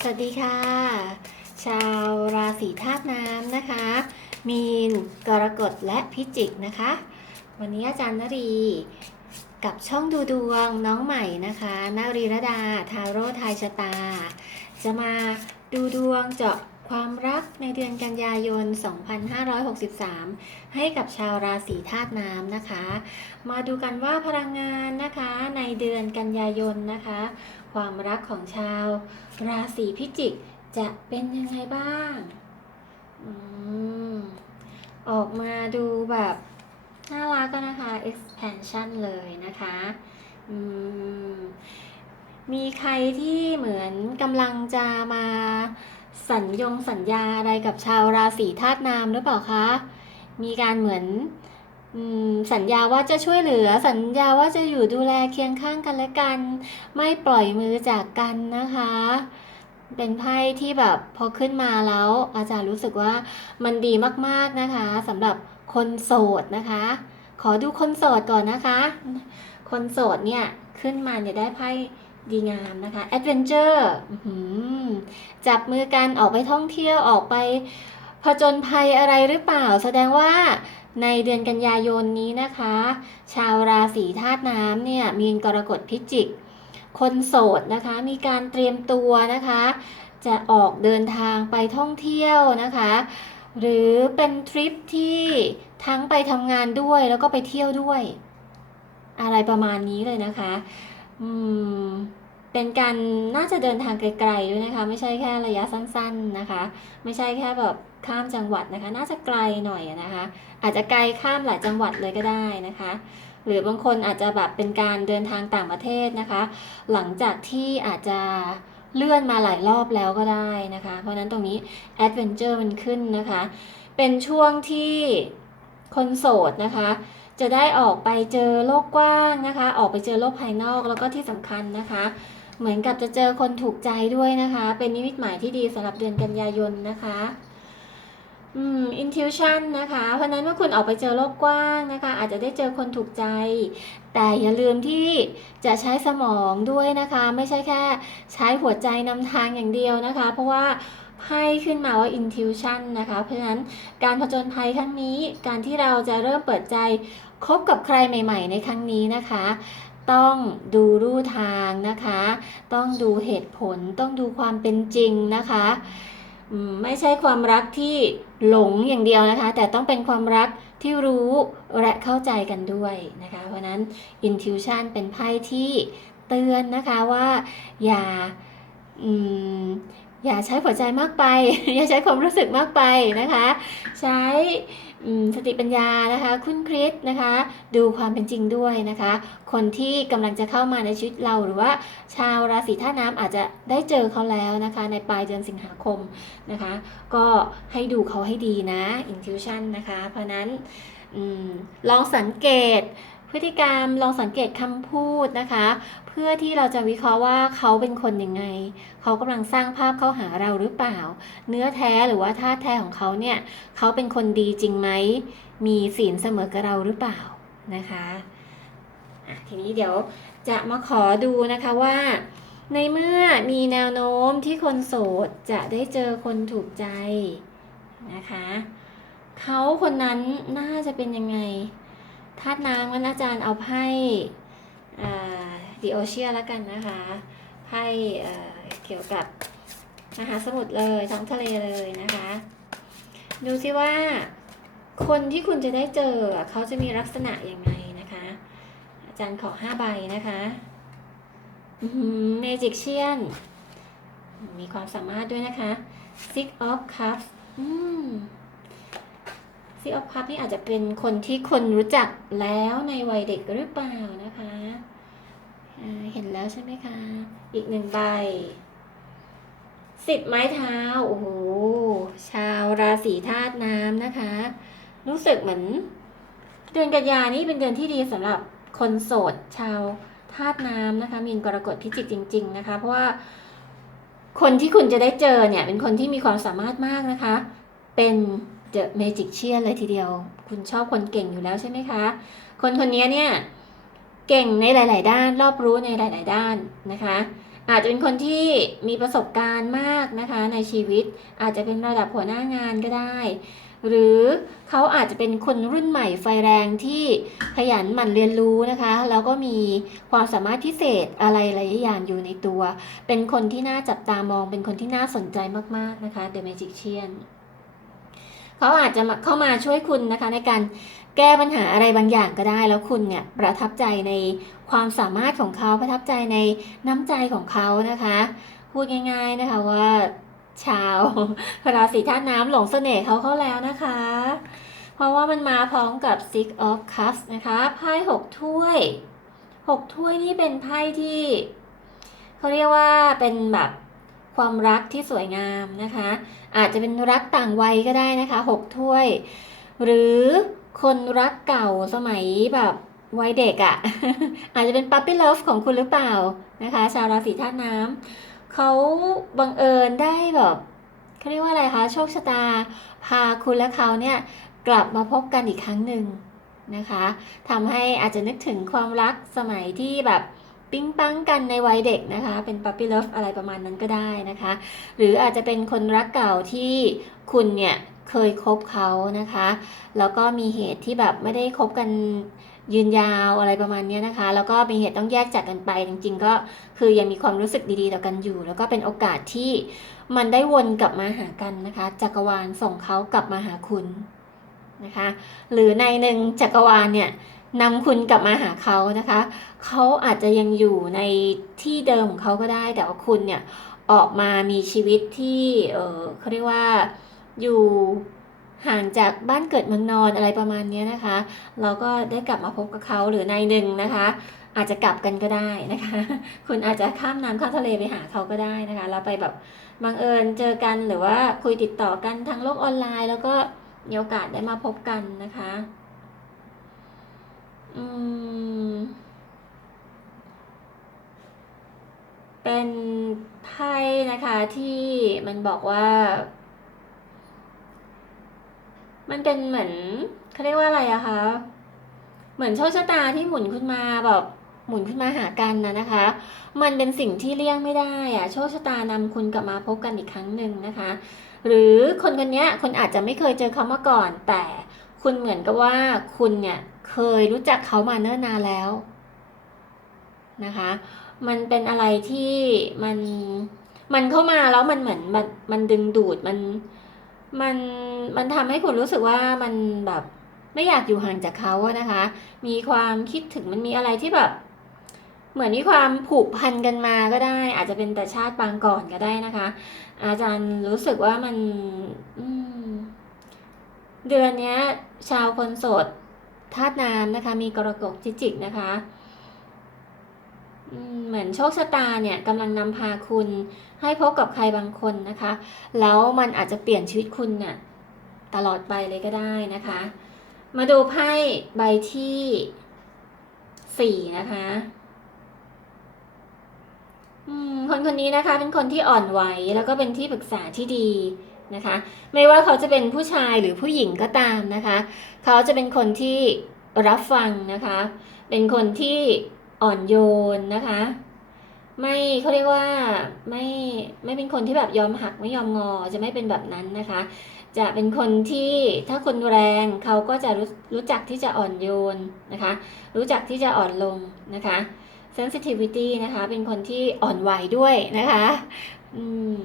สวัสดีค่ะ ชาวราศีธาตุน้ำนะคะ มีนกรกฎและพิจิกนะคะ วันนี้อาจารย์นรีกับช่องดูดวงน้องใหม่นะคะนารีรดา ทาโร่ทายชะตา จะมาดูดวงเจาะ ความรักในเดือนกันยายน 2563 ให้กับชาวราศีธาตุน้ำนะคะ มาดูกันว่าพลังงานนะคะในเดือนกันยายนนะคะ ความรักของชาว ราศีพิจิกจะเป็นยังไงบ้างอมออกมาดูแบบน่ารักกันนะคะ expansion เลยนะคะอืมมีใครที่เหมือนกำลังจะมา สัญญงสัญญาอะไรกับชาวราศีธาตุน้ำหรือเปล่าคะ มีการเหมือนสัญญาว่าจะช่วยเหลือ สัญญาว่าจะอยู่ดูแลเคียงข้างกันและกัน ไม่ปล่อยมือจากกันนะคะ เป็นไพ่ที่แบบพอขึ้นมาแล้ว อาจารย์รู้สึกว่ามันดีมากๆนะคะสำหรับคนโสดนะคะ ขอดูคนโสดก่อนนะคะ คนโสดเนี่ยขึ้นมาเนี่ยได้ไพ่ ดีงามนะคะ Adventure อื้อหือจับมือกันออกไปท่องเที่ยวออกไปผจญภัยอะไรหรือเปล่า แสดงว่าในเดือนกันยายนนี้นะคะ ชาวราศีธาตุน้ำเนี่ยมีนกรกฎพิจิก คนโสดนะคะ มีการเตรียมตัวนะคะ จะออกเดินทางไปท่องเที่ยวนะคะ หรือเป็นทริปที่ทั้งไปทำงานด้วยแล้วก็ไปเที่ยวด้วย อะไรประมาณนี้เลยนะคะ อืมเป็นการน่าจะเดินทางไกลๆด้วยนะคะ ไม่ใช่แค่ระยะสั้น ๆนะคะ ไม่ใช่แค่แบบข้ามจังหวัดนะคะ น่าจะไกลหน่อยนะคะ อาจจะไกลข้ามหลายจังหวัดเลยก็ได้นะคะ หรือบางคนอาจจะแบบเป็นการเดินทางต่างประเทศนะคะ หลังจากที่อาจจะเลื่อนมาหลายรอบแล้วก็ได้นะคะ เพราะนั้นตรงนี้ Adventure มันขึ้นนะคะ เป็นช่วงที่คนโสดนะคะ จะได้ออกไปเจอโลกกว้างนะคะ ออกไปเจอโลกภายนอกแล้วก็ที่สำคัญนะคะ เหมือนกับจะเจอคนถูกใจด้วยนะคะ เป็นนิมิตหมายที่ดีสำหรับเดือนกันยายนนะคะอืม intuition นะคะ เพราะฉะนั้นเมื่อคุณออกไปเจอโลกกว้างนะคะ อาจจะได้เจอคนถูกใจ แต่อย่าลืมที่จะใช้สมองด้วยนะคะ ไม่ใช่แค่ใช้หัวใจนำทางอย่างเดียวนะคะ เพราะว่า ไพ่ขึ้นมาว่า intuition นะคะ เพราะฉะนั้นการผจญภัยครั้งนี้การที่เราจะเริ่มเปิดใจคบกับใครใหม่ ๆ ในครั้งนี้นะคะ ต้องดูรูทางนะคะ ต้องดูเหตุผล ต้องดูความเป็นจริงนะคะไม่ใช่ความรักที่หลงอย่างเดียวนะคะ แต่ต้องเป็นความรักที่รู้และเข้าใจกันด้วยนะคะ เพราะฉะนั้น intuition เป็นไพ่ที่เตือนนะคะว่าอย่า อย่าใช้หัวใจมากไป อย่าใช้ความรู้สึกมากไปนะคะ ใช้สติปัญญานะคะคุณคริสนะคะ ดูความเป็นจริงด้วยนะคะ คนที่กำลังจะเข้ามาในชีวิตเราหรือว่า ชาวราศีท่าน้ำอาจจะได้เจอเขาแล้วนะคะ ในปลายเดือนสิงหาคมนะคะ ก็ให้ดูเขาให้ดีนะ intuition นะคะ เพราะนั้นอลองสังเกตพฤติกรรมลองสังเกตคำพูดนะคะ พื่อที่เราจะวิเคราะห์ว่าเขาเป็นคนยังไง เขากำลังสร้างภาพเข้าหาเราหรือเปล่า เนื้อแท้หรือว่าท่าแท้ของเขาเนี่ยเขาเป็นคนดีจริงไหม มีศีลเสมอกับเราหรือเปล่านะคะทีนี้เดี๋ยวจะมาขอดูนะคะว่า ในเมื่อมีแนวโน้มที่คนโสดจะได้เจอคนถูกใจนะคะเขาคนนั้นน่าจะเป็นยังไงธาตุน้ำงั้นอาจารย์เอาไพ่ดิโอเชียแล้วกันนะคะไพ่เกี่ยวกับมหาสมุทรเลยท้องทะเลเลยนะคะ ดูซิว่า คนที่คุณจะได้เจอเขาจะมีลักษณะยังไงนะคะ อาจารย์ขอห้าใบนะคะเมจิกเชียนมีความสามารถด้วยนะคะ Six of Cups อืม Six of Cups นี่อาจจะเป็นคนที่คนรู้จักแล้วในวัยเด็กหรือเปล่านะคะ เห็นแล้วใช่ไหมคะ อีกหนึ่งใบสิบไม้เท้า โอ้โห ชาวราศีธาตุน้ำนะคะ รู้สึกเหมือน เดือนกันยานี่เป็นเดือนที่ดีสำหรับคนโสด ชาวธาตุน้ำนะคะ มีนกรกฎพิจิกจริง ๆ นะคะ เพราะว่าคนที่คุณจะได้เจอเนี่ย เป็นคนที่มีความสามารถมากนะคะ เป็น The Magician เลยทีเดียว คุณชอบคนเก่งอยู่แล้วใช่ไหมคะ คนคนนี้เนี่ย เก่งในหลาย ๆ ด้าน รอบรู้ในหลาย ๆ ด้านนะคะ อาจจะเป็นคนที่มีประสบการณ์มากนะคะในชีวิตอาจจะเป็นระดับหัวหน้างานก็ได้ หรือเขาอาจจะเป็นคนรุ่นใหม่ไฟแรงที่ขยันหมั่นเรียนรู้นะคะ แล้วก็มีความสามารถพิเศษอะไรหลายอย่างอยู่ในตัว เป็นคนที่น่าจับตามองเป็นคนที่น่าสนใจมาก ๆ นะคะ The Magician เขาอาจจะมาเข้ามาช่วยคุณนะคะ ในการแก้ปัญหาอะไรบางอย่างก็ได้ แล้วคุณเนี่ยประทับใจในความสามารถของเขาประทับใจในน้ำใจของเขานะคะ พูดง่ายๆนะคะว่าชาวราศีธาตุน้ำหลงเสน่ห์เขาเข้าแล้วนะคะ เพราะว่ามันมาพร้อมกับ Six of Cups นะคะไพ่หกถ้วยหกถ้วยนี่เป็นไพ่ที่เขาเรียกว่าเป็นแบบ ความรักที่สวยงามนะคะ อาจจะเป็นรักต่างวัยก็ได้นะคะหกถ้วย หรือคนรักเก่าสมัยแบบวัยเด็กอะ่ะ อาจจะเป็นปั๊ปปี้เลิฟของคุณหรือเปล่านะคะ ชาวราศีธาตุน้ำเขาบังเอิญได้แบบเขาเรียกว่าอะไรคะ โชคชะตา พาคุณและเขาเนี่ยกลับมาพบกันอีกครั้งหนึ่งนะคะทำให้อาจจะนึกถึงความรักสมัยที่แบบ ปิ๊งปังกันในวัยเด็กนะคะ เป็นปั๊ปปี้เลิฟอะไรประมาณนั้นก็ได้นะคะ หรืออาจจะเป็นคนรักเก่าที่คุณเนี่ยเคยคบเขานะคะ แล้วก็มีเหตุที่แบบไม่ได้คบกันยืนยาวอะไรประมาณนี้นะคะ แล้วก็มีเหตุต้องแยกจากกันไป จริงๆ ก็คือยังมีความรู้สึกดีๆต่อกันอยู่ แล้วก็เป็นโอกาสที่มันได้วนกลับมาหากันนะคะ จักรวาลส่งเขากลับมาหาคุณนะคะ หรือในหนึ่งจักรวาลเนี่ย นำคุณกลับมาหาเขานะคะ เขาอาจจะยังอยู่ในที่เดิมของเขาก็ได้ แต่ว่าคุณเนี่ยออกมามีชีวิตที่เออเขาเรียกว่าอยู่ห่างจากบ้านเกิดเมืองนอนอะไรประมาณนี้นะคะ เราก็ได้กลับมาพบกับเขาหรือในหนึ่งนะคะ อาจจะกลับกันก็ได้นะคะ คุณอาจจะข้ามน้ำข้ามทะเลไปหาเขาก็ได้นะคะเราไปแบบบังเอิญเจอกันหรือว่าคุยติดต่อกันทางโลกออนไลน์ แล้วก็มีโอกาสได้มาพบกันนะคะ เป็นไพ่นะคะที่มันบอกว่า มันเป็นเหมือนเขาเรียกว่าอะไรอะคะ เหมือนโชคชะตาที่หมุนขึ้นมาแบบหมุนขึ้นมาหากันนะนะคะ มันเป็นสิ่งที่เลี่ยงไม่ได้อะโชคชะตานำคุณกลับมาพบกันอีกครั้งหนึ่งนะคะ หรือคนคนนี้คนอาจจะไม่เคยเจอเขามาก่อน แต่คุณเหมือนกับว่าคุณเนี่ย เคยรู้จักเขามาเนิ่นนานแล้วนะคะ มันเป็นอะไรที่มันมันเข้ามาแล้วมันเหมือนมันมันดึงดูดมันมันมันทำให้คุณรู้สึกว่ามันแบบไม่อยากอยู่ห่างจากเขาอะนะคะ มีความคิดถึงมันมีอะไรที่แบบ เหมือนมีความผูกพันกันมาก็ได้ อาจจะเป็นแต่ชาติปางก่อนก็ได้นะคะ อาจารย์รู้สึกว่ามันอืเดือนนี้ชาวคนโสด ธาตุน้ำนะคะ มีกรกฎจิจิกนะคะเหมือนโชคชะตาเนี่ยกำลังนำพาคุณให้พบกับใครบางคนนะคะ แล้วมันอาจจะเปลี่ยนชีวิตคุณเนี่ยตลอดไปเลยก็ได้นะคะ มาดูไพ่ใบที่สี่นะคะคนคนนี้นะคะเป็นคนที่อ่อนไหวแล้วก็เป็นที่ปรึกษาที่ดี นะคะ ไม่ว่าเขาจะเป็นผู้ชายหรือผู้หญิงก็ตามนะคะ เขาจะเป็นคนที่รับฟังนะคะ เป็นคนที่อ่อนโยนนะคะ ไม่เขาเรียกว่าไม่ไม่เป็นคนที่แบบยอมหักไม่ยอมงอจะไม่เป็นแบบนั้นนะคะ จะเป็นคนที่ถ้าคนแรงเขาก็จะรู้รู้จักที่จะอ่อนโยนนะคะ รู้จักที่จะอ่อนลงนะคะ sensitivity นะคะ เป็นคนที่อ่อนไหวด้วยนะคะ อืม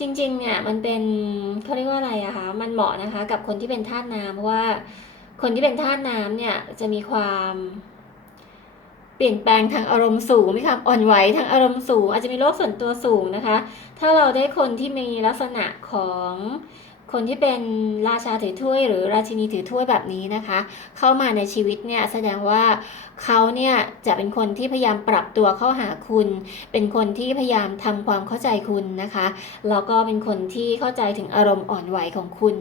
จริงๆเนี่ยมันเป็นเขาเรียกว่าอะไรอะคะมันเหมาะนะคะกับคนที่เป็นธาตุน้ำเพราะว่าคนที่เป็นธาตุน้ำเนี่ยจะมีความเปลี่ยนแปลงทางอารมณ์สูงมีความอ่อนไหวทางอารมณ์สูง อาจจะมีโรคส่วนตัวสูงนะคะ ถ้าเราได้คนที่มีลักษณะของ คนที่เป็นราชาถือถ้วย หรือราชินีถือถ้วยแบบนี้นะคะ เข้ามาในชีวิตเนี่ยแสดงว่าเขาเนี่ยจะเป็นคนที่พยายามปรับตัวเข้าหาคุณ เป็นคนที่พยายามทำความเข้าใจคุณนะคะแล้วก็เป็นคนที่เข้าใจถึงอารมณ์อ่อนไหวของคุณ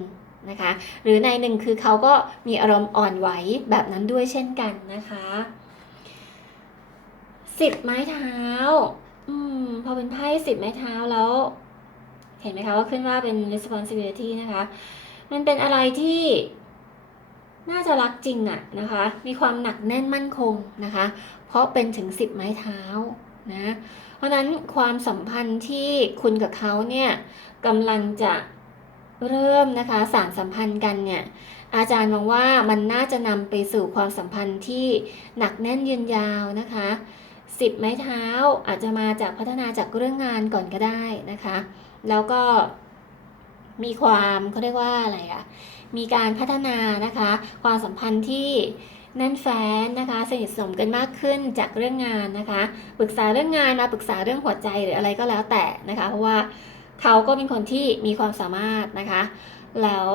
นะคะหรือในหนึ่งคือเขาก็มีอารมณ์อ่อนไหวแบบนั้นด้วยเช่นกันนะคะสิบไม้เท้า อืม พอเป็นไพ่สิบไม้เท้าแล้ว เห็นไหมคะว่าขึ้นว่าเป็น responsibility นะคะ มันเป็นอะไรที่น่าจะรักจริงอะนะคะ มีความหนักแน่นมั่นคงนะคะ เพราะเป็นถึงสิบไม้เท้านะ เพราะนั้นความสัมพันธ์ที่คุณกับเขาเนี่ยกำลังจะเริ่มนะคะสารสัมพันธ์กันเนี่ยอาจารย์มองว่ามันน่าจะนำไปสู่ความสัมพันธ์ที่หนักแน่นยืนยาวนะคะสิบไม้เท้าอาจจะมาจากพัฒนาจากเรื่องงานก่อนก็ได้นะคะ แล้วก็มีความเขาเรียกว่าอะไรอะมีการพัฒนานะคะ ความสัมพันธ์ที่แน่นแฟ้นนะคะสนิทสนมกันมากขึ้นจากเรื่องงานนะคะปรึกษาเรื่องงานมาปรึกษาเรื่องหัวใจหรืออะไรก็แล้วแต่นะคะ เพราะว่าเขาก็เป็นคนที่มีความสามารถนะคะ แล้ว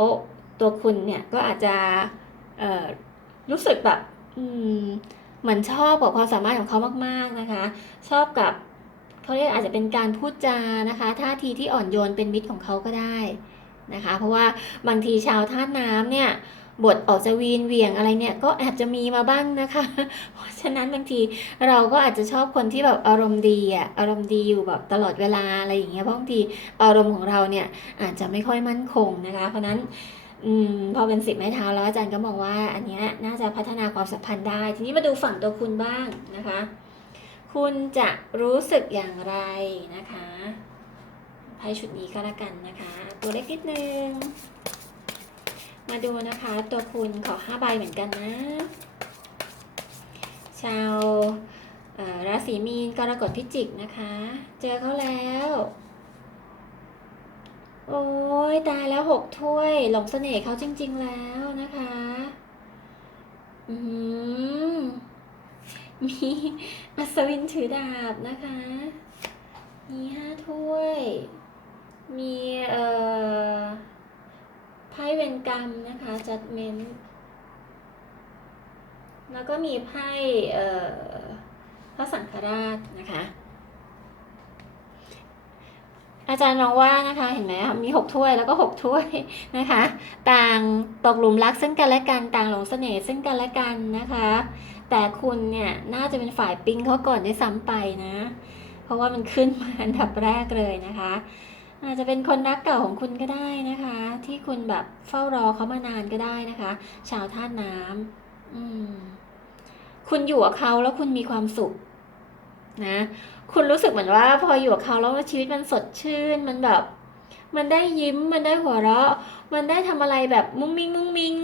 ตัวคุณเนี่ยก็อาจจะรู้สึกแบบเหมือนชอบกับความสามารถของเขามากๆนะคะ ชอบกับ เขาเรียกอาจจะเป็นการพูดจานะคะ ท่าทีที่อ่อนโยนเป็นมิตรของเขาก็ได้นะคะ เพราะว่าบางทีชาวธาน้ำเนี่ยบทออกจะวีนเวียงอะไรเนี่ยก็แอบจะมีมาบ้างนะคะ เพราะฉะนั้นบางทีเราก็อาจจะชอบคนที่แบบอารมณ์ดีอะอารมณ์ดีอยู่แบบตลอดเวลาอะไรอย่างเงี้ยเพราะบางทีอารมณ์ของเราเนี่ยอาจจะไม่ค่อยมั่นคงนะคะ เพราะนั้นอืมพอเป็นสิบไม้เท้าแล้วอาจารย์ก็มองว่าอันเนี้ยน่าจะพัฒนาความสัมพันธ์ได้ ทีนี้มาดูฝั่งตัวคุณบ้างนะคะ คุณจะรู้สึกอย่างไรนะคะไพ่ชุดนี้ก็แล้วกันนะคะ ตัวเล็กนิดนึง มาดูนะคะ ตัวคุณขอห้าใบเหมือนกันนะ ชาวราศีมีนกรกฎพิจิกนะคะ เจอเขาแล้ว โอ้ยตายแล้วหกถ้วยหลงเสน่ห์เขาจริง ๆ แล้วนะคะ อืม มีอัศวินถือดาบนะคะ มีห้าถ้วย มีเอ่อไพ่เวนกรรมนะคะ judgment แล้วก็มีไพ่เอ่อพระสังฆราชนะคะ อาจารย์มองว่านะคะเห็นไหมคะมีหกถ้วยแล้วก็หกถ้วยนะคะ ต่างตกหลุมรักซึ่งกันและกันต่างหลงเสน่ห์ซึ่งกันและกันนะคะ แต่คุณเนี่ยน่าจะเป็นฝ่ายปิ๊งเขาก่อนด้วยซ้ำไปนะ เพราะว่ามันขึ้นมาอันดับแรกเลยนะคะ อาจจะเป็นคนรักเก่าของคุณก็ได้นะคะ ที่คุณแบบเฝ้ารอเขามานานก็ได้นะคะ ชาวธาตุน้ำอืมคุณอยู่กับเขาแล้วคุณมีความสุขนะ คุณรู้สึกเหมือนว่า พออยู่กับเขาแล้วชีวิตมันสดชื่นมันแบบ มันได้ยิ้มมันได้หัวเราะ มันได้ทำอะไรแบบมุ้งมิ้งมุ้งมิ้ง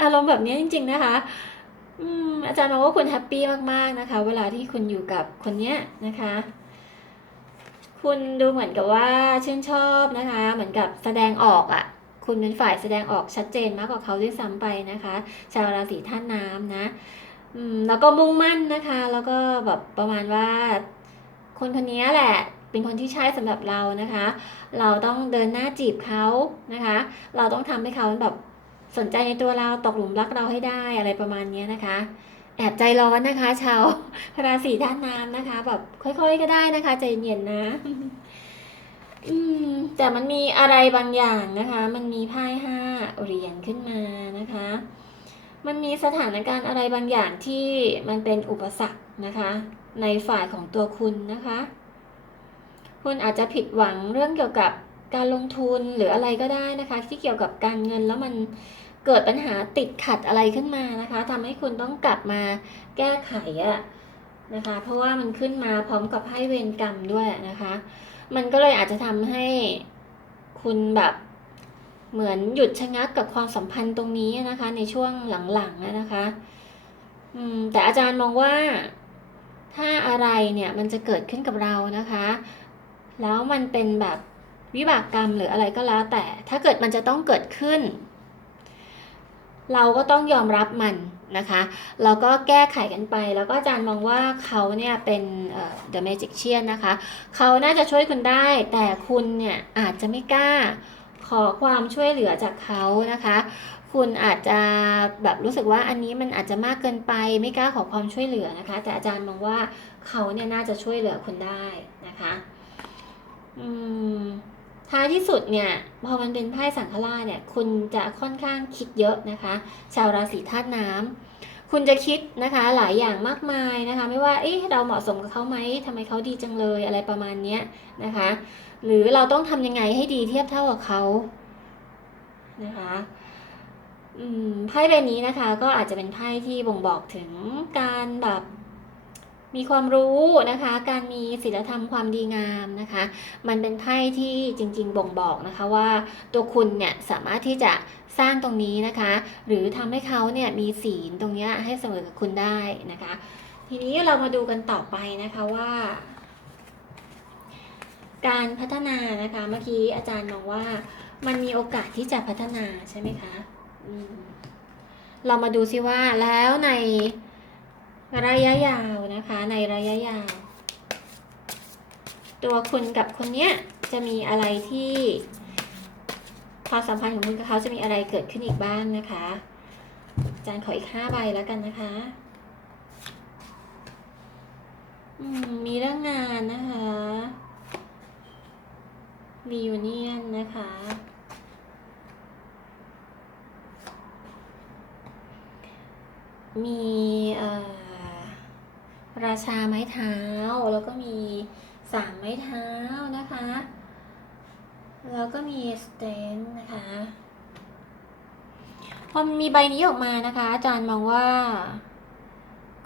อารมณ์แบบนี้จริง ๆ นะคะ อืมอาจารย์มองว่าคุณแฮปปี้มากๆนะคะ เวลาที่คุณอยู่กับคนเนี้ยนะคะ คุณดูเหมือนกับว่าชื่นชอบนะคะ เหมือนกับแสดงออกอะ่ะ คุณเป็นฝ่ายแสดงออกชัดเจนมากกว่าเขาด้วยซ้ำไปนะคะ ชาวราศีท่านน้ำนะอืมแล้วก็มุ่งมั่นนะคะ แล้วก็แบบประมาณว่า คนคนนี้แหละเป็นคนที่ใช่สำหรับเรานะคะ เราต้องเดินหน้าจีบเขานะคะ เราต้องทำให้เขาแบบ สนใจในตัวเราตกหลุมรักเราให้ได้อะไรประมาณนี้นะคะ แอบใจร้อนนะคะ ชาวราศีด้านน้ำนะคะ แบบค่อย ๆ ก็ได้นะคะ ใจเย็นนะ อืม แต่มันมีอะไรบางอย่างนะคะ มันมีไพ่ห้าเหรียญขึ้นมานะคะ มันมีสถานการณ์อะไรบางอย่างที่มันเป็นอุปสรรคนะคะ ในฝ่ายของตัวคุณนะคะ คุณอาจจะผิดหวังเรื่องเกี่ยวกับการลงทุนหรืออะไรก็ได้นะคะ ที่เกี่ยวกับการเงินแล้วมัน เกิดปัญหาติดขัดอะไรขึ้นมานะคะทำให้คุณต้องกลับมาแก้ไขอะนะคะ เพราะว่ามันขึ้นมาพร้อมกับไพ่เวรกรรมด้วยนะคะ มันก็เลยอาจจะทำให้คุณแบบเหมือนหยุดชะงักกับความสัมพันธ์ตรงนี้นะคะ ในช่วงหลังๆนะคะอืมแต่อาจารย์มองว่าถ้าอะไรเนี่ยมันจะเกิดขึ้นกับเรานะคะ แล้วมันเป็นแบบวิบากกรรมหรืออะไรก็แล้วแต่ถ้าเกิดมันจะต้องเกิดขึ้น เราก็ต้องยอมรับมันนะคะแล้วก็แก้ไขกันไป แล้วก็อาจารย์มองว่าเขาเนี่ยเป็นเอ่อ the magician นะคะ เขาน่าจะช่วยคุณได้ แต่คุณเนี่ยอาจจะไม่กล้าขอความช่วยเหลือจากเขานะคะ คุณอาจจะแบบรู้สึกว่าอันนี้มันอาจจะมากเกินไป ไม่กล้าขอความช่วยเหลือนะคะ แต่อาจารย์มองว่าเขาเนี่ยน่าจะช่วยเหลือคุณได้นะคะ อืม ท้ายที่สุดเนี่ยพอมันเป็นไพ่สังฆราชเนี่ยคุณจะค่อนข้างคิดเยอะนะคะ ชาวราศีธาตุน้ำคุณจะคิดนะคะหลายอย่างมากมายนะคะ ไม่ว่าเอ๊ะเราเหมาะสมกับเขาไหมทำไมเขาดีจังเลยอะไรประมาณเนี้ยนะคะ หรือเราต้องทำยังไงให้ดีเทียบเท่ากับเขานะคะอืมไพ่ใบนี้นะคะก็อาจจะเป็นไพ่ที่บ่งบอกถึงการแบบ มีความรู้นะคะ การมีศีลธรรมความดีงามนะคะ มันเป็นไพ่ที่จริง ๆ บ่งบอกนะคะว่าตัวคุณเนี่ยสามารถที่จะสร้างตรงนี้นะคะ หรือทำให้เขาเนี่ยมีศีลตรงนี้ให้เสมอกับคุณได้นะคะ ทีนี้เรามาดูกันต่อไปนะคะว่า การพัฒนานะคะเมื่อกี้อาจารย์มองว่ามันมีโอกาสที่จะพัฒนาใช่ไหมคะมเรามาดูซิว่าแล้วใน ระยะยาวนะคะ ในระยะยาว ตัวคุณกับคนเนี้ยจะมีอะไรที่ความสัมพันธ์ของคุณกับเขาจะมีอะไรเกิดขึ้นอีกบ้างนะคะอาจารย์ขออีกห้าใบแล้วกันนะคะมีเรื่องงานนะคะรียูเนียนนะคะ มีเอ่อ ราชาไม้เท้าแล้วก็มีสามไม้เท้านะคะ แล้วก็มีสเตนนะคะพอมีใบนี้ออกมานะคะ อาจารย์มองว่า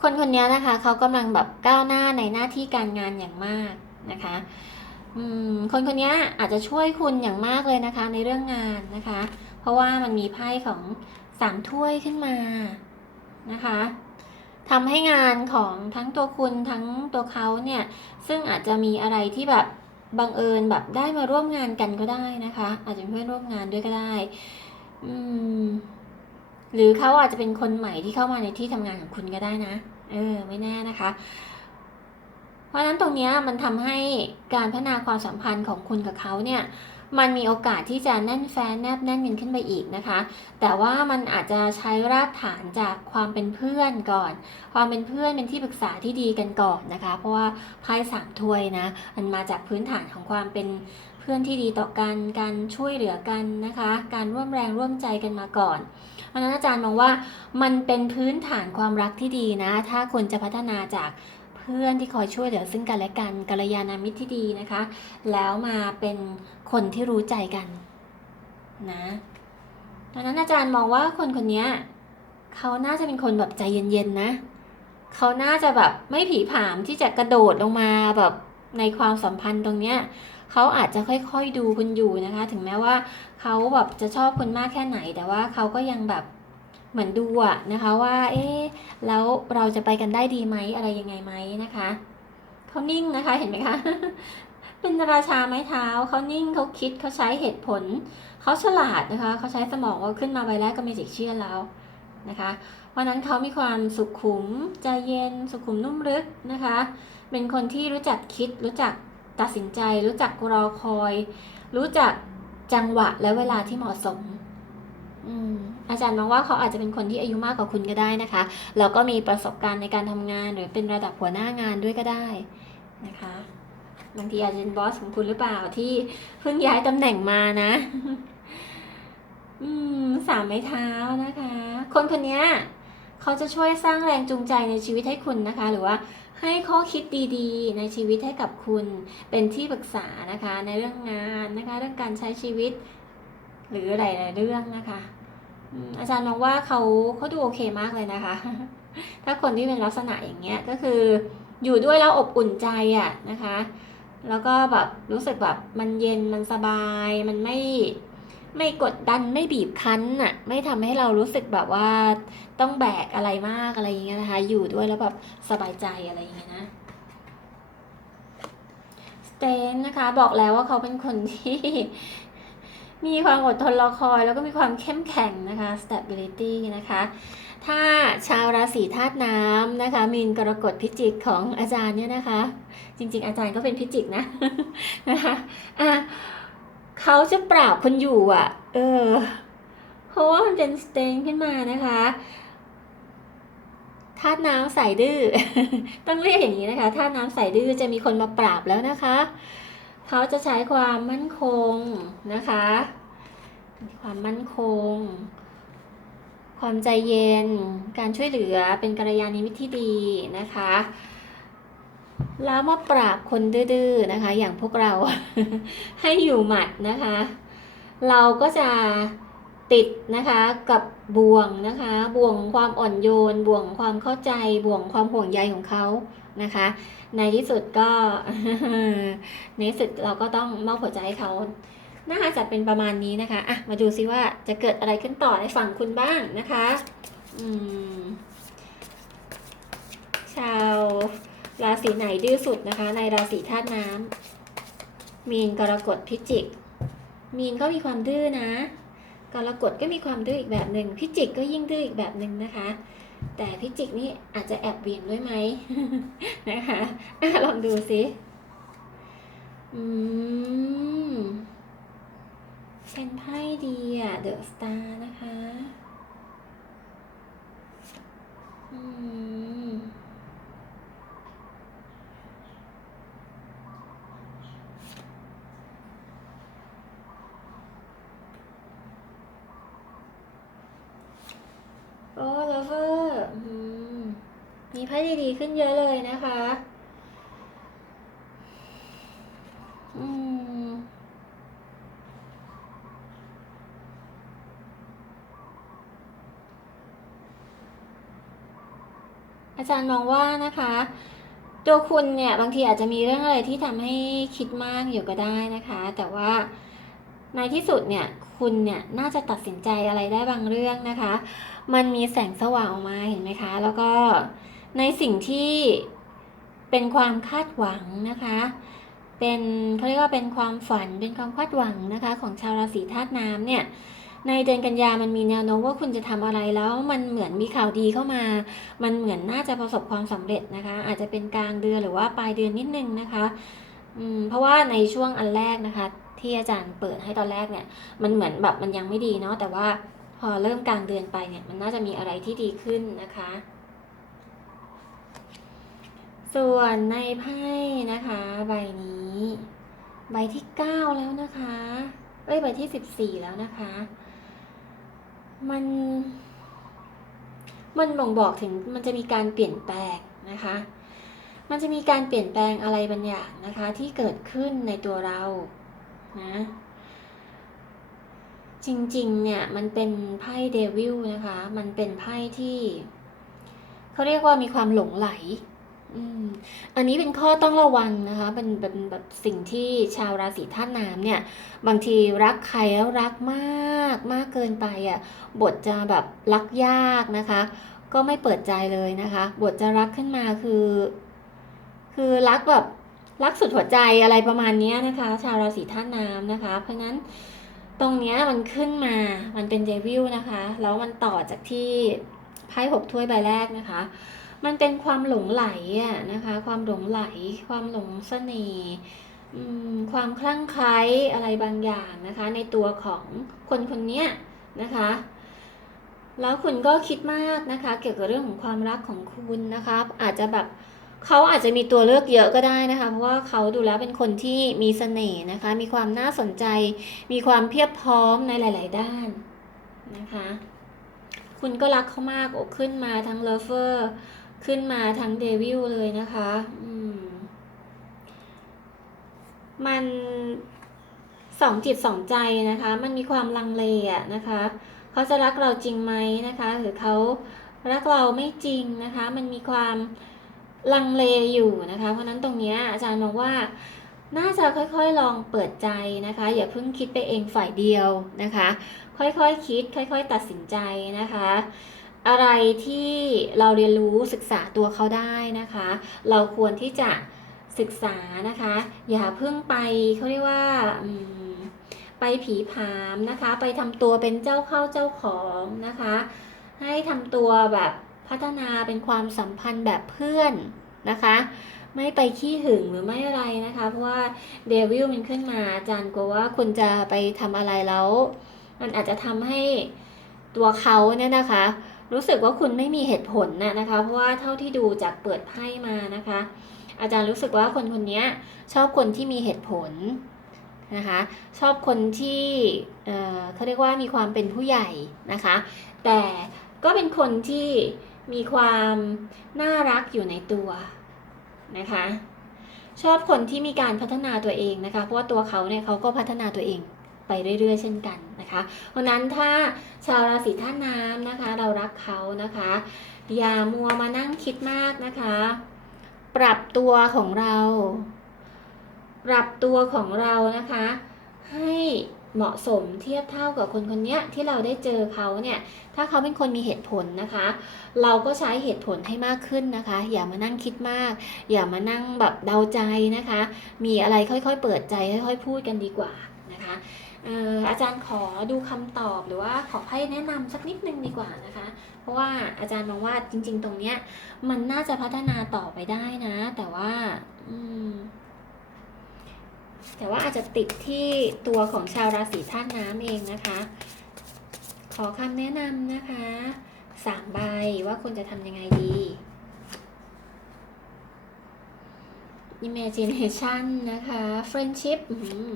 คนคนนี้นะคะเขากำลังแบบก้าวหน้าในหน้าที่การงานอย่างมากนะคะคนคนนี้อาจจะช่วยคุณอย่างมากเลยนะคะ ในเรื่องงานนะคะ เพราะว่ามันมีไพ่ของสามถ้วยขึ้นมานะคะ ทำให้งานของทั้งตัวคุณทั้งตัวเขาเนี่ย ซึ่งอาจจะมีอะไรที่แบบบังเอิญแบบได้มาร่วมงานกันก็ได้นะคะ อาจจะเป็นเพื่อนร่วมงานด้วยก็ได้ อืม หรือเขาอาจจะเป็นคนใหม่ที่เข้ามาในที่ทำงานของคุณก็ได้นะ เออ ไม่แน่นะคะ เพราะฉะนั้นตรงนี้มันทำให้การพัฒนาความสัมพันธ์ของคุณกับเขาเนี่ย มันมีโอกาสที่จะแน่นแฟ้นแนบแน่นกันขึ้นไปอีกนะคะ แต่ว่ามันอาจจะใช้รากฐานจากความเป็นเพื่อนก่อน ความเป็นเพื่อนเป็นที่ปรึกษาที่ดีกันก่อนนะคะ เพราะว่าไพ่สามถ้วยนะมันมาจากพื้นฐานของความเป็นเพื่อนที่ดีต่อกันการช่วยเหลือกันนะคะ การร่วมแรงร่วมใจกันมาก่อนเพราะฉะนั้นอาจารย์มองว่ามันเป็นพื้นฐานความรักที่ดีนะ ถ้าคนจะพัฒนาจาก พื่อนที่คอยช่วยเหลือซึ่งกันและกันกัลยาณมิตรที่ดีนะคะ แล้วมาเป็นคนที่รู้ใจกันนะดังนั้นอาจารย์มองว่าคนคนนี้เขาน่าจะเป็นคนแบบใจเย็นๆนะเขาน่าจะแบบไม่ผีผามที่จะกระโดดลงมาแบบในความสัมพันธ์ตรงเนี้ยเขาอาจจะค่อยๆดูคุณอยู่นะคะ ถึงแม้ว่าเขาแบบจะชอบคุณมากแค่ไหน แต่ว่าเขาก็ยังแบบ เหมือนดูอะนะคะว่า เอ๊ะแล้วเราจะไปกันได้ดีไหมอะไรยังไงไหมนะคะเขานิ่งนะคะเห็นไหมคะ เป็นราชาไม้เท้าเขานิ่งเขาคิดเขาใช้เหตุผลเขาฉลาดนะคะเขาใช้สมองเขาขึ้นมาใบแรกก็มีสิกเชื่อแล้วนะคะเพราะฉะนั้นเขามีความสุขุมใจเย็นสุขุมนุ่มลึกนะคะ เป็นคนที่รู้จักคิด รู้จักตัดสินใจ รู้จักรอคอย รู้จักจังหวะและเวลาที่เหมาะสม อาจารย์มองว่าเขาอาจจะเป็นคนที่อายุมากกว่าคุณก็ได้นะคะ แล้วก็มีประสบการณ์ในการทำงานหรือเป็นระดับหัวหน้างานด้วยก็ได้นะคะบางทีอาจจะเป็นบอสของคุณหรือเปล่าที่เพิ่งย้ายตำแหน่งมานะ อืมสามไม้เท้านะคะ คนคนนี้เขาจะช่วยสร้างแรงจูงใจในชีวิตให้คุณนะคะ หรือว่าให้ข้อคิดดีๆ ในชีวิตให้กับคุณเป็นที่ปรึกษานะคะ ในเรื่องงานนะคะ เรื่องการใช้ชีวิต หรือหลายๆเรื่องนะคะ อาจารย์มองว่าเขาเขาดูโอเคมากเลยนะคะ ถ้าคนที่เป็นลักษณะอย่างเงี้ยก็คืออยู่ด้วยแล้วอบอุ่นใจอะนะคะ แล้วก็แบบรู้สึกแบบมันเย็นมันสบายมันไม่ไม่กดดันไม่บีบคั้นอะไม่ทำให้เรารู้สึกแบบว่าต้องแบกอะไรมากอะไรอย่างเงี้ยนะคะ อยู่ด้วยแล้วแบบสบายใจอะไรอย่างเงี้ยนะสเตนนะคะบอกแล้วว่าเขาเป็นคนที่ มีความอดทนรอคอย แล้วก็มีความเข้มแข็งนะคะ stability นะคะ ถ้าชาวราศีธาตุน้ำนะคะ มีนกรกฎพิจิกของอาจารย์เนี่ยนะคะ จริง ๆ อาจารย์ก็เป็นพิจิกนะนะคะอะเขาจะปราบคนอยู่อะ เออ เพราะว่ามันเป็นสเตนขึ้นมานะคะธาตุน้ำใส่ดื้อ ต้องเรียกอย่างนี้นะคะธาตุน้ำใส่ดื้อจะมีคนมาปราบแล้วนะคะ เขาจะใช้ความมั่นคงนะคะ ความมั่นคง ความใจเย็น การช่วยเหลือเป็นกัลยาณมิตรที่ดีนะคะแล้วมาปราบคนดื้อๆนะคะ อย่างพวกเราให้อยู่หมัดนะคะ เราก็จะติดนะคะกับบ่วงนะคะ บ่วงความอ่อนโยน บ่วงความเข้าใจ บ่วงความห่วงใยของเขา นะคะ ในที่สุดก็ในที่สุดเราก็ต้องมอบหัวใจให้เขาน่าจะเป็นประมาณนี้นะคะอะมาดูซิว่าจะเกิดอะไรขึ้นต่อในฝั่งคุณบ้างนะคะ อืม ชาวราศีไหนดื้อสุดนะคะ ในราศีธาตุน้ำมีนกรกฎพิจิก มีนก็มีความดื้อนะกรกฎก็มีความดื้ออีกแบบหนึ่งพิจิกก็ยิ่งดื้ออีกแบบหนึ่งนะคะ แต่พิจิกนี่อาจจะแอบเวียงด้วยไหมนะคะอะลองดูสิอืมเป็นไพ่ดีอะเดอะสตาร์นะคะ อืม โอ้ลเวอร์มี ไพ่ดีๆขึ้นเยอะเลยนะคะ อืม อาจารย์มองว่านะคะ ตัวคุณเนี่ยบางทีอาจจะมีเรื่องอะไรที่ทำให้คิดมากอยู่ก็ได้นะคะ แต่ว่าในที่สุดเนี่ยคุณเนี่ยน่าจะตัดสินใจอะไรได้บางเรื่องนะคะ มันมีแสงสว่างออกมาเห็นไหมคะ แล้วก็ ในสิ่งที่เป็นความคาดหวังนะคะ เป็นเขาเรียกว่าเป็นความฝัน เป็นความคาดหวังนะคะ ของชาวราศีธาตุน้ำเนี่ย ในเดือนกันยามันมีแนวโน้มว่าคุณจะทำอะไรแล้ว มันเหมือนมีข่าวดีเข้ามา มันเหมือนน่าจะประสบความสำเร็จนะคะ อาจจะเป็นกลางเดือนหรือว่าปลายเดือนนิดนึงนะคะอืมเพราะว่าในช่วงอันแรกนะคะ ที่อาจารย์เปิดให้ตอนแรกเนี่ย มันเหมือนแบบมันยังไม่ดีเนาะ แต่ว่าพอเริ่มกลางเดือนไปเนี่ย มันน่าจะมีอะไรที่ดีขึ้นนะคะ ส่วนในไพ่นะคะ ใบนี้ ใบที่ 9 แล้วนะคะเอ้ยใบที่ 14 แล้วนะคะ มัน มันบ่งบอกถึงมันจะมีการเปลี่ยนแปลงนะคะ มันจะมีการเปลี่ยนแปลงอะไรบางอย่างนะคะ ที่เกิดขึ้นในตัวเรานะจริงๆ เนี่ยมันเป็นไพ่เดวิลนะคะ มันเป็นไพ่ที่ เขาเรียกว่ามีความหลงไหล อืม อันนี้เป็นข้อต้องระวังนะคะ เป็นเป็นแบบสิ่งที่ชาวราศีธาตุน้ำเนี่ย บางทีรักใครแล้วรักมากมากเกินไปอะ บทจะแบบรักยากนะคะ ก็ไม่เปิดใจเลยนะคะ บทจะรักขึ้นมาคือ คือรักแบบรักสุดหัวใจอะไรประมาณนี้นะคะ ชาวราศีธาตุน้ำนะคะ เพราะฉะนั้นตรงเนี้ยมันขึ้นมา มันเป็นเดวิลนะคะ แล้วมันต่อจากที่ไพ่หกถ้วยใบแรกนะคะ มันเป็นความหลงไหลอะนะคะ ความหลงไหล ความหลงเสน่ห์ความคลั่งไคล้อะไรบางอย่างนะคะ ในตัวของคนคนนี้นะคะ แล้วคุณก็คิดมากนะคะ เกี่ยวกับเรื่องของความรักของคุณนะคะ อาจจะแบบเขาอาจจะมีตัวเลือกเยอะก็ได้นะคะ เพราะว่าเขาดูแล้วเป็นคนที่มีเสน่ห์นะคะ มีความน่าสนใจ มีความเพียบพร้อมในหลาย ๆ ด้านนะคะ คุณก็รักเขามากอกขึ้นมาทั้งเลเวอร์ ขึ้นมาทั้งเดวิลเลยนะคะอืมมันสองจิตสองใจนะคะ มันมีความลังเลอะนะคะ เขาจะรักเราจริงไหมนะคะ หรือเขารักเราไม่จริงนะคะ มันมีความลังเลอยู่นะคะ เพราะนั้นตรงนี้อาจารย์มองว่าน่าจะค่อยๆลองเปิดใจนะคะ อย่าเพิ่งคิดไปเองฝ่ายเดียวนะคะ ค่อยๆคคิด ค่อย ๆ ตัดสินใจนะคะ อะไรที่เราเรียนรู้ศึกษาตัวเขาได้นะคะ เราควรที่จะศึกษานะคะ อย่าเพิ่งไปเขาเรียกว่าไปผีผามนะคะ ไปทำตัวเป็นเจ้าเข้าเจ้าของนะคะ ให้ทำตัวแบบพัฒนาเป็นความสัมพันธ์แบบเพื่อนนะคะ ไม่ไปขี้หึงหรือไม่อะไรนะคะ เพราะว่าเดวิลมันขึ้นมาอาจารย์กลัวว่าคุณจะไปทำอะไรแล้ว มันอาจจะทำให้ตัวเขาเนี่ยนะคะ รู้สึกว่าคุณไม่มีเหตุผลนะนะคะ เพราะว่าเท่าที่ดูจากเปิดไพ่มานะคะ อาจารย์รู้สึกว่าคนคนนี้ชอบคนที่มีเหตุผลนะคะชอบคนที่เอ่อเขาเรียกว่ามีความเป็นผู้ใหญ่นะคะ แต่ก็เป็นคนที่มีความน่ารักอยู่ในตัวนะคะ ชอบคนที่มีการพัฒนาตัวเองนะคะ เพราะว่าตัวเขาเนี่ยเขาก็พัฒนาตัวเอง ไปเรื่อย ๆ เช่นกันนะคะเพราะนั้นถ้าชาวราศีธาน้ำนะคะ เรารักเขานะคะ อย่ามัวมานั่งคิดมากนะคะ ปรับตัวของเรา ปรับตัวของเรานะคะ ให้เหมาะสมเทียบเท่ากับคนคนเนี้ยที่เราได้เจอเขาเนี่ยถ้าเขาเป็นคนมีเหตุผลนะคะ เราก็ใช้เหตุผลให้มากขึ้นนะคะ อย่ามานั่งคิดมาก อย่ามานั่งแบบเดาใจนะคะ มีอะไรค่อยๆ เปิดใจค่อย ๆ พูดกันดีกว่านะคะ อาจารย์ขอดูคำตอบหรือว่าขอให้แนะนำสักนิดนึงดีกว่านะคะ เพราะว่าอาจารย์มองว่าจริง ๆ ตรงเนี้ยมันน่าจะพัฒนาต่อไปได้นะ แต่ว่าอแต่ว่าอาจจะติดที่ตัวของชาวราศีธาตุน้ำเองนะคะ ขอคำแนะนำนะคะสามใบว่าคุณจะทำยังไงดี imagination นะคะ friendship อืม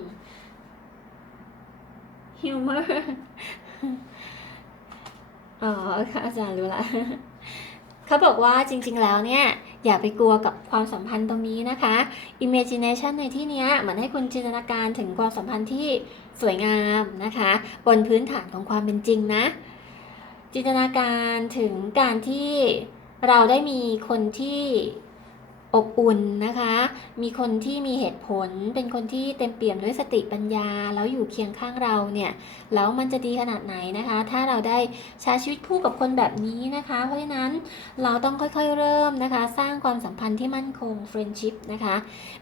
humor อ๋อค่ะอาจารย์รู้ละเขาบอกว่าจริงๆแล้วเนี่ยอย่าไปกลัวกับความสัมพันธ์ตรงนี้นะคะ imagination ในที่เนี้ยเหมือนให้คุณจินตนาการถึงความสัมพันธ์ที่สวยงามนะคะ บนพื้นฐานของความเป็นจริงนะ จินตนาการถึงการที่เราได้มีคนที่ อบอุ่นนะคะ มีคนที่มีเหตุผล เป็นคนที่เต็มเปี่ยมด้วยสติปัญญา แล้วอยู่เคียงข้างเราเนี่ย แล้วมันจะดีขนาดไหนนะคะ ถ้าเราได้ใช้ชีวิตคู่กับคนแบบนี้นะคะ เพราะฉะนั้นเราต้องค่อยๆเริ่มนะคะ สร้างความสัมพันธ์ที่มั่นคง friendship นะคะ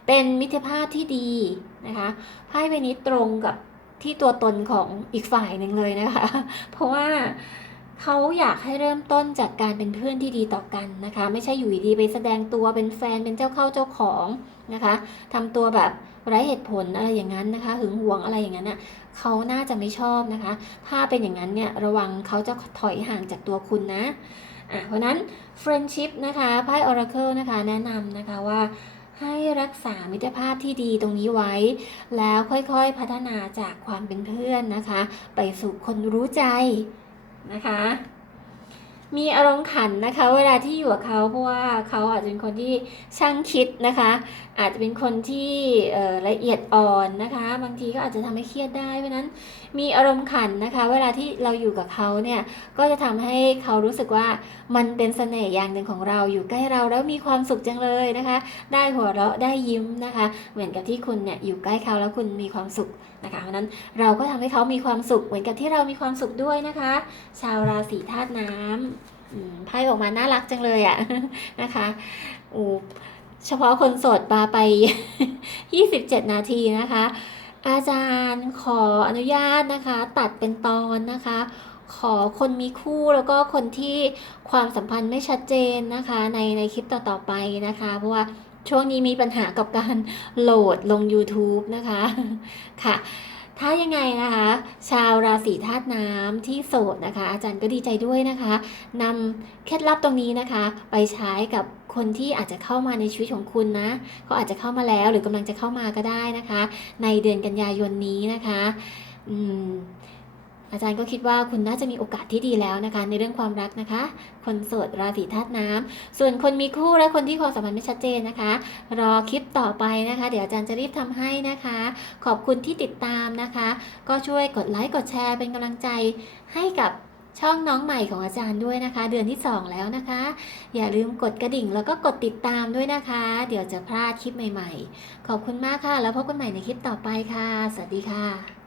เป็นมิตรภาพที่ดีนะคะ ไพ่ใบนี้ตรงกับที่ตัวตนของอีกฝ่ายหนึ่งเลยนะคะ เพราะว่า เขาอยากให้เริ่มต้นจากการเป็นเพื่อนที่ดีต่อกันนะคะ ไม่ใช่อยู่ดีๆไปแสดงตัวเป็นแฟนเป็นเจ้าเข้าเจ้าของนะคะทำตัวแบบไร้เหตุผลอะไรอย่างนั้นนะคะ หึงหวงอะไรอย่างนั้นน่ะเขาน่าจะไม่ชอบนะคะ ถ้าเป็นอย่างนั้นเนี่ยระวังเขาจะถอยห่างจากตัวคุณนะอะเพราะฉะนั้น friendship นะคะไพ่ oracle นะคะ แนะนำนะคะว่าให้รักษามิตรภาพที่ดีตรงนี้ไว้ แล้วค่อยๆพัฒนาจากความเป็นเพื่อนนะคะ ไปสู่คนรู้ใจ นะคะ มีอารมณ์ขันนะคะ เวลาที่อยู่กับเขาเพราะว่าเขาอาจจะเป็นคนที่ช่างคิดนะคะ อาจจะเป็นคนที่ละเอียดอ่อนนะคะ บางทีก็อาจจะทำให้เครียดได้เพราะฉะนั้นมีอารมณ์ขันนะคะ เวลาที่เราอยู่กับเขาเนี่ยก็จะทำให้เขารู้สึกว่ามันเป็นเสน่ห์อย่างหนึ่งของเราอยู่ใกล้เราแล้วมีความสุขจังเลยนะคะ ได้หัวเราะได้ยิ้มนะคะ เหมือนกับที่คุณเนี่ยอยู่ใกล้เขาแล้วคุณมีความสุข นะคะเพราะนั้นเราก็ทำให้เขามีความสุขเหมือนกับที่เรามีความสุขด้วยนะคะ ชาวราศีธาตุน้ำอืมไพ่ออกมาน่ารักจังเลยอะนะคะอ้เฉพาะคนโสดปาไป 27 นาทีนะคะ อาจารย์ขออนุญาตนะคะ ตัดเป็นตอนนะคะ ขอคนมีคู่แล้วก็คนที่ความสัมพันธ์ไม่ชัดเจนนะคะ ในในคลิปต่อๆไปนะคะ เพราะว่า ช่วงนี้มีปัญหากับการโหลดลง YouTube นะคะค่ะ ถ้ายังไงนะคะ ชาวราศีธาตุน้ำที่โสดนะคะ อาจารย์ก็ดีใจด้วยนะคะนำเคล็ดลับตรงนี้นะคะ ไปใช้กับคนที่อาจจะเข้ามาในชีวิตของคุณนะเขาอาจจะเข้ามาแล้วหรือกำลังจะเข้ามาก็ได้นะคะ ในเดือนกันยายนนี้นะคะ อืม อาจารย์ก็คิดว่าคุณน่าจะมีโอกาสที่ดีแล้วนะคะ ในเรื่องความรักนะคะ คนโสดราศีธาตุน้ำส่วนคนมีคู่และคนที่ความสัมพันธ์ไม่ชัดเจนนะคะ รอคลิปต่อไปนะคะ เดี๋ยวอาจารย์จะรีบทำให้นะคะ ขอบคุณที่ติดตามนะคะ ก็ช่วยกดไลค์กดแชร์เป็นกำลังใจให้กับช่องน้องใหม่ของอาจารย์ด้วยนะคะ เดือนที่ 2 แล้วนะคะ อย่าลืมกดกระดิ่งแล้วก็กดติดตามด้วยนะคะ เดี๋ยวจะพลาดคลิปใหม่ ๆ ขอบคุณมากค่ะ แล้วพบกันใหม่ในคลิปต่อไปค่ะ สวัสดีค่ะ